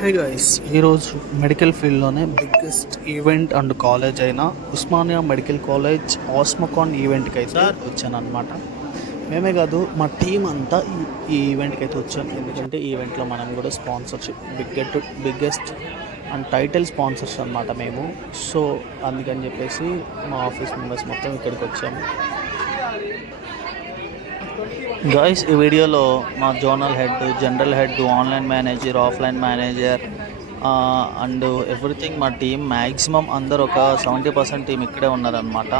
హే guys, ఈరోజు medical ఫీల్డ్లోనే biggest event and college అయిన ఉస్మానియా మెడికల్ కాలేజ్ ఆస్మకాన్ ఈవెంట్కి అయితే వచ్చాను అనమాట. మేమే కాదు, మా టీం అంతా ఈ ఈవెంట్కి అయితే వచ్చాం. ఎందుకంటే ఈ ఈవెంట్లో మనం కూడా sponsorship biggest and title sponsors అనమాట మేము. సో అందుకని చెప్పేసి మా ఆఫీస్ మెంబర్స్ మొత్తం ఇక్కడికి వచ్చాము. గాయస్, ఈ వీడియోలో మా zonal head, general head, online manager, offline manager and everything మా టీం మ్యాక్సిమం అందరు ఒక 70% టీం ఇక్కడే ఉన్నారనమాట.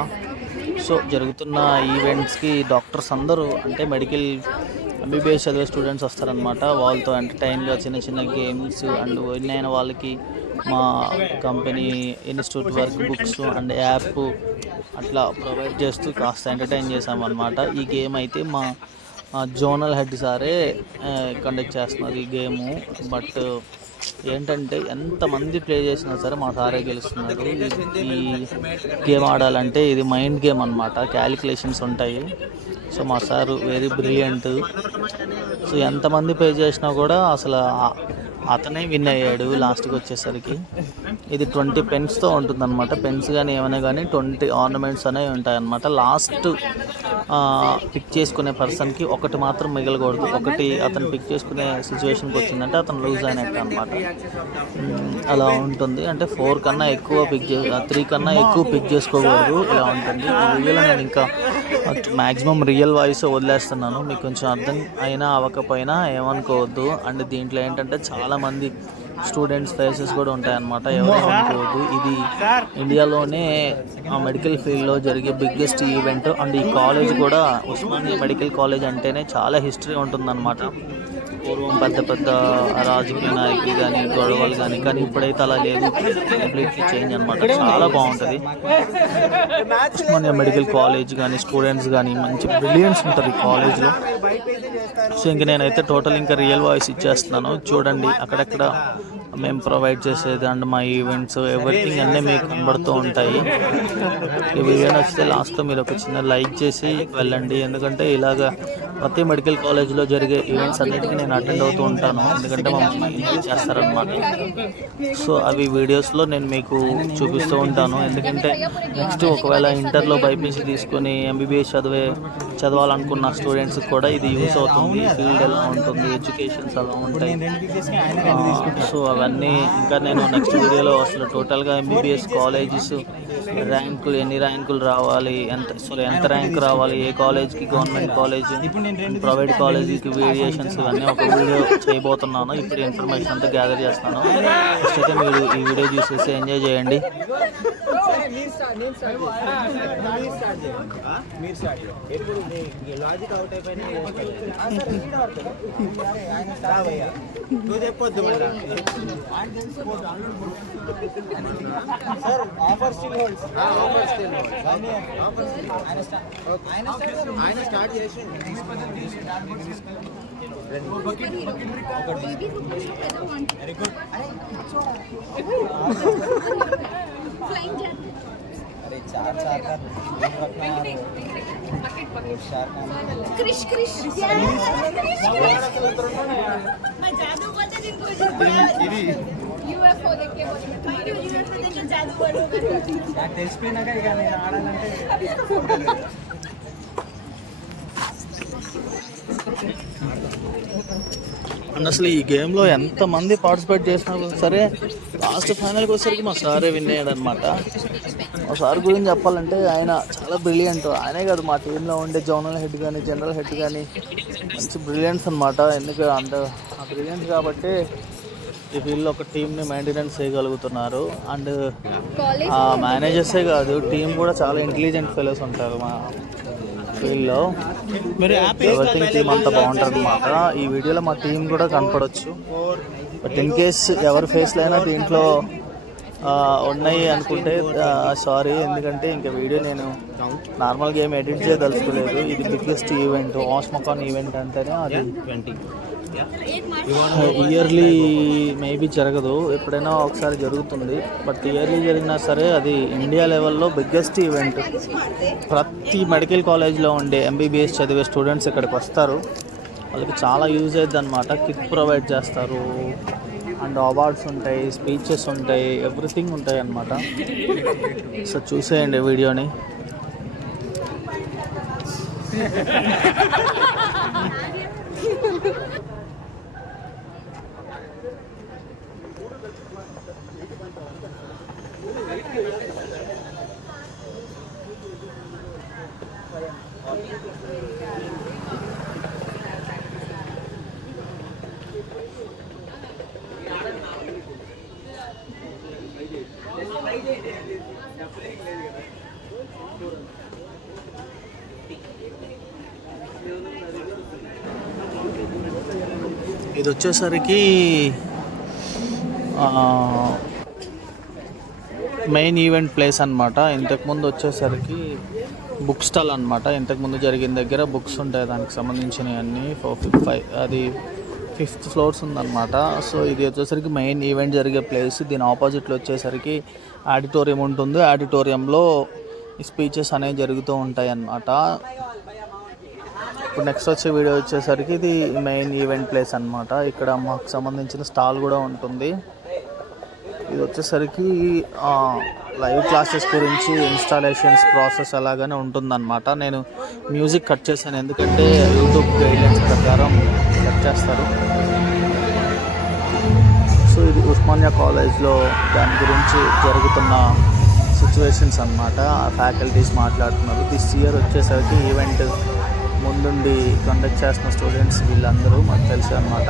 సో జరుగుతున్న ఈవెంట్స్కి డాక్టర్స్ అందరూ అంటే మెడికల్ ఎంబీబీఎస్ చదివే స్టూడెంట్స్ వస్తారనమాట. వాళ్ళతో ఎంటర్టైన్గా చిన్న చిన్న గేమ్స్ అండ్ విన్ అయిన వాళ్ళకి మా company institute work books and app అట్లా ప్రొవైడ్ చేస్తూ కాస్త ఎంటర్టైన్ చేసామన్నమాట. ఈ గేమ్ అయితే మా జోనల్ హెడ్ సారే కండక్ట్ చేస్తున్నారు ఈ గేము. బట్ ఏంటంటే ఎంతమంది ప్లే చేసినా సరే మా సారే గెలుస్తున్నాడు. ఈ గేమ్ ఆడాలంటే ఇది మైండ్ గేమ్ అనమాట, క్యాలిక్యులేషన్స్ ఉంటాయి. సో మా సారు వెరీ బ్రిలియంట్. సో ఎంతమంది ప్లే చేసినా కూడా అసలు అతనే విన్ అయ్యాడు లాస్ట్కి వచ్చేసరికి. ఇది 20 పెన్స్తో ఉంటుందన్నమాట. పెన్స్ కానీ ఏమైనా కానీ 20 ఆర్నమెంట్స్ అనేవి ఉంటాయన్నమాట. లాస్ట్ పిక్ చేసుకునే పర్సన్కి ఒకటి మాత్రం మిగలకూడదు. ఒకటి అతను పిక్ చేసుకునే సిచ్యువేషన్కి వచ్చిందంటే అతను లూజ్ అయినట్టు అనమాట. అలా ఉంటుంది. అంటే 4 కన్నా ఎక్కువ 3 కన్నా ఎక్కువ పిక్ చేసుకోకూడదు. ఇలా ఉంటుంది. ఈ వీడియోలో నేను ఇంకా మ్యాక్సిమం రియల్ వాయిస్ వదిలేస్తున్నాను. మీకు కొంచెం అర్థం అయినా అవ్వకపోయినా ఏమనుకోవద్దు. అండ్ దీంట్లో ఏంటంటే చాలామంది స్టూడెంట్స్ ఫేసెస్ కూడా ఉంటాయన్నమాట. ఎవరు అనుకోవద్దు. ఇది ఇండియాలోనే మెడికల్ ఫీల్డ్లో జరిగే బిగ్గెస్ట్ ఈవెంట్. అండ్ ఈ కాలేజ్ కూడా ఉస్మానియా మెడికల్ కాలేజ్ అంటేనే చాలా హిస్టరీ ఉంటుందన్నమాట. పూర్వం పెద్ద పెద్ద రాజకీయ నాయకులు కానీ గొడవలు కానీ ఇప్పుడైతే అలా లేదు. కంప్లీట్లీ చేంజ్ అనమాట. చాలా బాగుంటుంది. ఉస్మానియా మెడికల్ కాలేజ్ కానీ స్టూడెంట్స్ కానీ మంచి బ్రిలియన్స్ ఉంటారు ఈ కాలేజ్లో. సో ఇంక నేనైతే టోటల్ ఇంకా రియల్ వాయిస్ ఇచ్చేస్తున్నాను. చూడండి అక్కడక్కడ మేము ప్రొవైడ్ చేసేది అండ్ మా ఈవెంట్స్ ఎవ్రీథింగ్ అన్నీ మీకు కనబడుతూ ఉంటాయి. ఈ వీడియో నచ్చితే లాస్ట్లో మీరు ఒక చిన్న లైక్ చేసి వెళ్ళండి. ఎందుకంటే ఇలాగ ప్రతి మెడికల్ కాలేజ్లో జరిగే ఈవెంట్స్ అన్నిటికీ నేను అటెండ్ అవుతూ ఉంటాను. ఎందుకంటే మమ్మల్ని ఇన్వైట్ చేస్తారనమాట. సో అవి వీడియోస్లో నేను మీకు చూపిస్తూ ఉంటాను. ఎందుకంటే నెక్స్ట్ ఒకవేళ ఇంటర్లో బైపీసీ తీసుకొని ఎంబీబీఎస్ చదవాలనుకున్న స్టూడెంట్స్కి కూడా ఇది యూస్ అవుతుంది. ఫీల్డ్ ఎలా ఉంటుంది, ఎడ్యుకేషన్స్ ఎలా ఉంటాయి. సో అవన్నీ ఇంకా నేను నెక్స్ట్ వీడియోలో అసలు టోటల్గా ఎంబీబీఎస్ కాలేజెస్ ర్యాంకులు, ఎన్ని ర్యాంకులు రావాలి, ఎంత ర్యాంక్ రావాలి, ఏ కాలేజ్కి, గవర్నమెంట్ కాలేజ్, ప్రైవేట్ కాలేజీకి వేరియేషన్స్, ఇవన్నీ ఒక వీడియో చేయబోతున్నాను. ఇప్పుడు ఇన్ఫర్మేషన్ అంతా గ్యాదర్ చేస్తాను. ఫస్ట్ అయితే మీరు ఈ వీడియో చూసేసి ఎంజాయ్ చేయండి. ఆయన స్టార్ట్ చేసి వెరీ గుడ్. अरे चार का क्रिश क्रिश मैं जादू बोलते दिन को यूएफओ देख के बोलते यूएफओ देख के जादू बोलूंगा. నాకు తెలిసిపోయినాక ఇక నేను ఆడాలంటే అండ్ అసలు ఈ గేమ్లో ఎంతమంది పార్టిసిపేట్ చేసినా సరే లాస్ట్ ఫైనల్కి వచ్చేసరికి మా సారే విన్ అయ్యాడు అనమాట. మా సార్ గురించి చెప్పాలంటే ఆయన చాలా బ్రిలియంట్. ఆయనే కాదు, మా టీంలో ఉండే జోనల్ హెడ్ కానీ జనరల్ హెడ్ కానీ మంచి బ్రిలియంట్స్ అనమాట. ఎందుకు అంత బ్రిలియంట్స్ కాబట్టి ఈ ఫీల్డ్లో ఒక టీంని మెయింటెనెన్స్ చేయగలుగుతున్నారు. అండ్ ఆ మేనేజర్సే కాదు, టీం కూడా చాలా ఇంటెలిజెంట్ ఫెలోస్ ఉంటారు మా ఫీల్డ్లో. ఎవ్రీథింగ్ టీం అంతా బాగుంటుంది అనమాట. ఈ వీడియోలో మా టీం కూడా కనపడవచ్చు. బట్ ఇన్ కేస్ ఎవరి ఫేస్లో అయినా దీంట్లో ఉన్నాయి అనుకుంటే సారీ. ఎందుకంటే ఇంకా వీడియో నేను నార్మల్గా ఏం ఎడిట్ చేయదలుచుకోలేదు. ఇది బిగ్గెస్ట్ ఈవెంట్, ఆస్మకాన్ ఈవెంట్ అంటేనే అది ఇయర్లీ మేబీ జరగదు, ఎప్పుడైనా ఒకసారి జరుగుతుంది. బట్ ఇయర్లీ జరిగినా సరే అది ఇండియా లెవెల్లో బిగ్గెస్ట్ ఈవెంట్. ప్రతి మెడికల్ కాలేజ్లో ఉండే ఎంబీబీఎస్ చదివే స్టూడెంట్స్ ఇక్కడికి వస్తారు. వాళ్ళకి చాలా యూజ్ అవుతుంది అనమాట. కిట్ ప్రొవైడ్ చేస్తారు అండ్ అవార్డ్స్ ఉంటాయి, స్పీచెస్ ఉంటాయి, ఎవ్రీథింగ్ ఉంటాయి అన్నమాట. సో చూసేయండి వీడియోని. ఇది వచ్చేసరికి మెయిన్ ఈవెంట్ ప్లేస్ అనమాట. ఇంతకుముందు వచ్చేసరికి బుక్ స్టాల్ అనమాట. ఇంతకుముందు జరిగిన దగ్గర బుక్స్ ఉంటాయి, దానికి సంబంధించినవి అన్నీ. 5th ఫ్లోర్స్ ఉందన్నమాట. సో ఇది వచ్చేసరికి మెయిన్ ఈవెంట్ జరిగే ప్లేస్. దీని ఆపోజిట్లో వచ్చేసరికి ఆడిటోరియం ఉంటుంది. ఆడిటోరియంలో ఈ స్పీచెస్ అనేవి జరుగుతూ ఉంటాయి అన్నమాట. ఇప్పుడు నెక్స్ట్ వచ్చే వీడియో వచ్చేసరికి ఇది మెయిన్ ఈవెంట్ ప్లేస్ అన్నమాట. ఇక్కడ మాకు సంబంధించిన స్టాల్ కూడా ఉంటుంది. ఇది వచ్చేసరికి లైవ్ క్లాసెస్ గురించి ఇన్స్టాలేషన్స్ ప్రాసెస్ అలాగనే ఉంటుందన్నమాట. నేను మ్యూజిక్ కట్ చేశాను, ఎందుకంటే యూట్యూబ్ గైడ్లైన్స్ ప్రకారం కట్ చేస్తారు. సో ఇది ఉస్మానియా కాలేజ్లో దాని గురించి జరుగుతున్న సిచ్యువేషన్స్ అన్నమాట. ఫ్యాకల్టీస్ మాట్లాడుతున్నారు. దిస్ ఇయర్ వచ్చేసరికి ఈవెంట్ ముందుండి కండక్ట్ చేస్తున్న స్టూడెంట్స్ వీళ్ళందరూ మాకు తెలుసు అన్నమాట.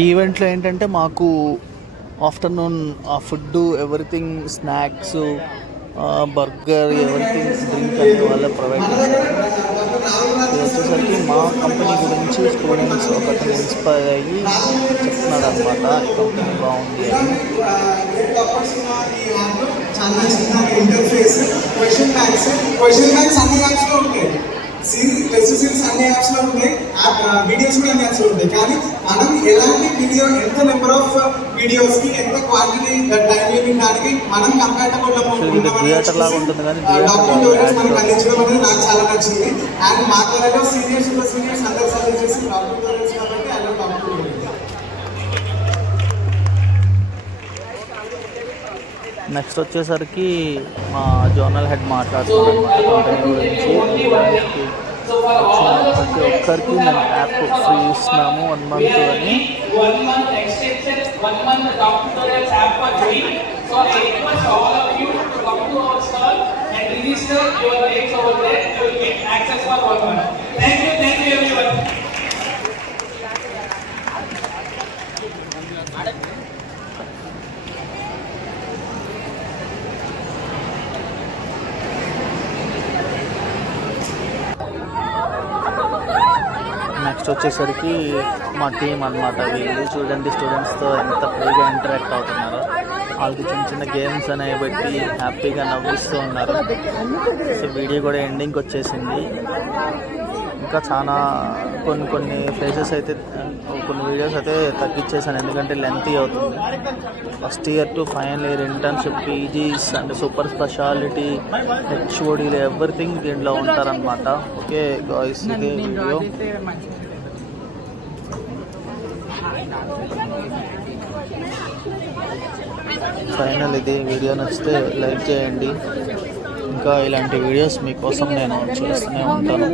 ఈ ఈవెంట్లో ఏంటంటే మాకు afternoon food, everything, snacks, burger, everything, drink అనే వాళ్ళే ప్రొవైడ్ చేస్తారు. ఇది వచ్చేసరికి మా కంపెనీ గురించి స్టూడెంట్స్ ఒకటి ఇన్స్పైర్ అయ్యి చెప్తున్నాడు అనమాట. ఈ కంపెనీ బాగుంది అని. సిరీస్ అన్ని యాప్స్ లో ఉంటాయి, వీడియోస్ కూడా అన్ని యాప్స్ లో ఉంటాయి. కానీ మనం ఎలాంటి వీడియో, ఎంత నెంబర్ ఆఫ్ వీడియోస్ కి ఎంత క్వాంటిటీ టైం లిమిట్ దానికి మనం కంపాటబుల్ థియేటర్ లాగా ఉంటుంది, కానీ మనకు అందించడం అనేది నాకు చాలా నచ్చింది. అండ్ మా కాలేజ్లో సీనియర్స్ అందరూ సజెస్ట్ చేసి డాక్యుమెంటరీస్ కాబట్టి అలా డాక్యుమెంటరీ. నెక్స్ట్ వచ్చేసరికి మా జోనల్ హెడ్ మాట్లాడుతున్నాడు కంపెనీ గురించి. ప్రతి ఒక్కరికి మేము యాప్ ఫ్రీ ఇస్తున్నాము 1 month అని. నెక్స్ట్ వచ్చేసరికి మా టీం అనమాట. వీళ్ళు చూడండి స్టూడెంట్స్తో ఎంత ఫ్రీగా ఇంటరాక్ట్ అవుతున్నారు. వాళ్ళకి చిన్న చిన్న గేమ్స్ అనేవి పెట్టి హ్యాపీగా నవ్విస్తూ ఉన్నారు. సో వీడియో కూడా ఎండింగ్కి వచ్చేసింది. ఇంకా చాలా కొన్ని ఫేసెస్ అయితే, కొన్ని వీడియోస్ అయితే తగ్గించేసాను, ఎందుకంటే లెంతీ అవుతుంది. First year to final year internship, PGs and super speciality, హెచ్ఓడీలు, ఎవ్రీథింగ్ దీంట్లో ఉంటారనమాట. ఓకే గాయ్స్, ఇదే వీడియో. ఫైనల్ ఇది. వీడియో నచ్చితే లైక్ చేయండి. ఇంకా ఇలాంటి వీడియోస్ మీకోసం నేను చేస్తూనే ఉంటాను.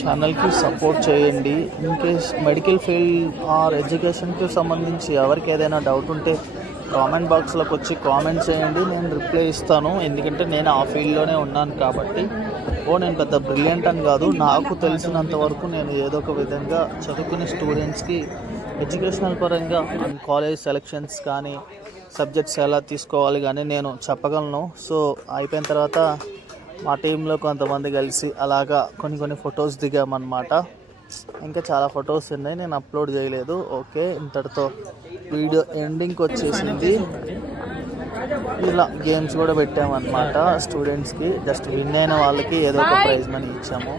ఛానల్కి సపోర్ట్ చేయండి. In case medical field or ఎడ్యుకేషన్కి సంబంధించి ఎవరికి ఏదైనా డౌట్ ఉంటే కామెంట్ బాక్స్లోకి వచ్చి కామెంట్ చేయండి, నేను రిప్లై ఇస్తాను. ఎందుకంటే నేను ఆ ఫీల్డ్లోనే ఉన్నాను కాబట్టి. నేను పెద్ద బ్రిలియంట్ అని కాదు, నాకు తెలిసినంత వరకు నేను ఏదో ఒక విధంగా చదువుకునే స్టూడెంట్స్కి ఎడ్యుకేషనల్ పరంగా అండ్ కాలేజ్ సెలక్షన్స్ కానీ సబ్జెక్ట్స్ ఎలా తీసుకోవాలి కానీ నేను చెప్పగలను. సో అయిపోయిన తర్వాత మా టీంలో కొంతమంది కలిసి అలాగా కొన్ని ఫొటోస్ దిగామన్నమాట. ఇంకా చాలా ఫొటోస్ ఉన్నాయి, నేను అప్లోడ్ చేయలేదు. ఓకే, ఇంతటితో వీడియో ఎండింగ్కి వచ్చేసింది. ఇలా గేమ్స్ కూడా పెట్టామన్నమాట స్టూడెంట్స్కి. జస్ట్ విన్ అయిన వాళ్ళకి ఏదో ఒక ప్రైజ్ మనీ ఇచ్చాము.